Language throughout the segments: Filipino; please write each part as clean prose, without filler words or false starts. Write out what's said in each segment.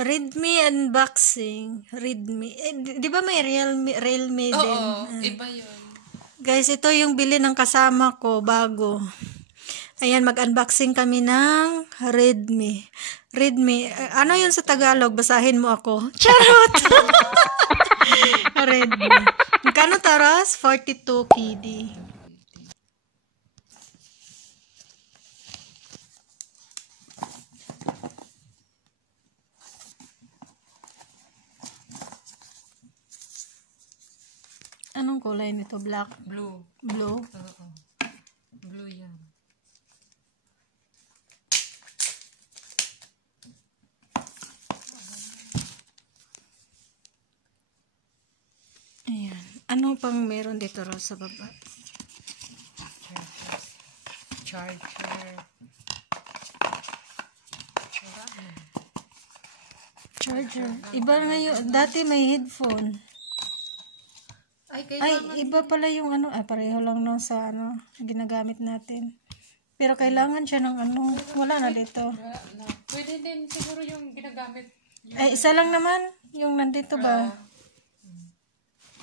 Redmi unboxing. Redmi. Di ba may Realme din? Oo, iba yun. Guys, ito yung bili ng kasama ko, bago. Ayan, mag-unboxing kami ng Redmi. Redmi. Ano yun sa Tagalog? Basahin mo ako. Charot! Redmi. Magkano taras? 42 KD. Anong kulay nito? Black? Blue. Blue? Oo. Blue yan. Ayan. Ano pang meron dito Ros, sa baba? Charger. Charger. Iba na yung, dati may headphone. Ay, Iba pala yung ano, pareho lang no sa ano, ginagamit natin. Pero kailangan siya ng ano, wala na dito. Pwede din siguro yung ginagamit. Isa lang naman, yung nandito ba?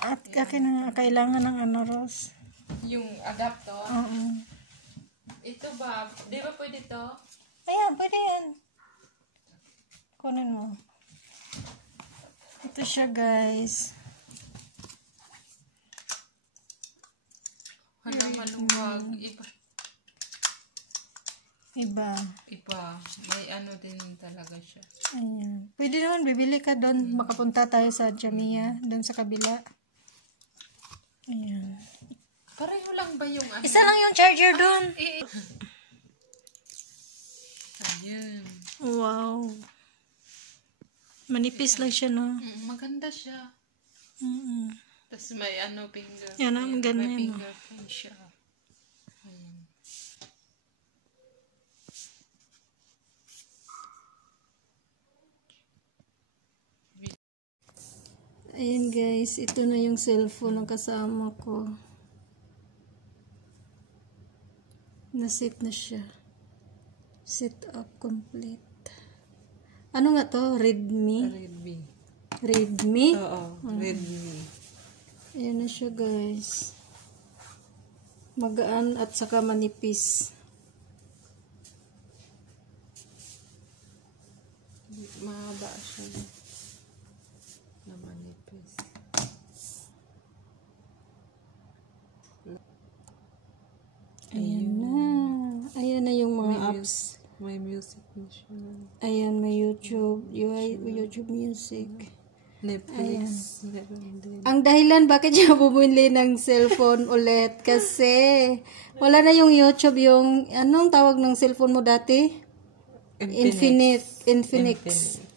At akin na, kailangan ng ano, Ros. Yung adapter. Oo. Ito ba? Di ba pwede to? Ayan, pwede yan. Kunin mo. Ito siya, guys. Hala, maluwag. Iba. May ano din talaga siya. Ayan. Pwede naman, bibili ka doon. Makapunta tayo sa Jamia, doon sa kabila. Ayan. Pareho lang ba yung ano? Isa lang yung charger doon. Ayun. Wow. Manipis lang siya, no? Maganda siya. Tapos may ano, finger. Yan, ang ganda may yan, no? fingerprint siya. Ayun. Ayan guys, ito na yung cellphone ng kasama ko. Naset na siya. Set up complete. Ano nga to? Redmi? Redmi? Oo, Redmi. Ayan na siya guys. Magaan at saka manipis. Mahaba siya. Na manipis. Ayan na. Ayan na yung mga apps. May music na siya. Ayan, may YouTube. YouTube Music. Netflix. Meron din. Ang dahilan bakit siya bumili ng cellphone ulit kasi wala na yung YouTube, yung anong tawag ng cellphone mo dati? Infinix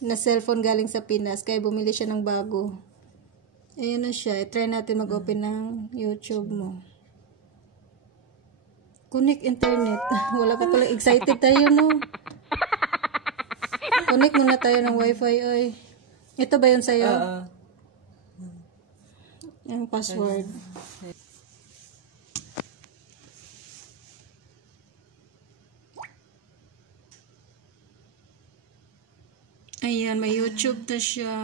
na cellphone galing sa Pinas, kaya bumili siya ng bago. Ayun na siya. I-try natin mag-open ng YouTube mo. Connect internet. Wala pa pala, excited tayo, no? Connect muna tayo ng wifi, oy. Ito ba yun sa'yo? Yung password. Ayan, may YouTube na siya.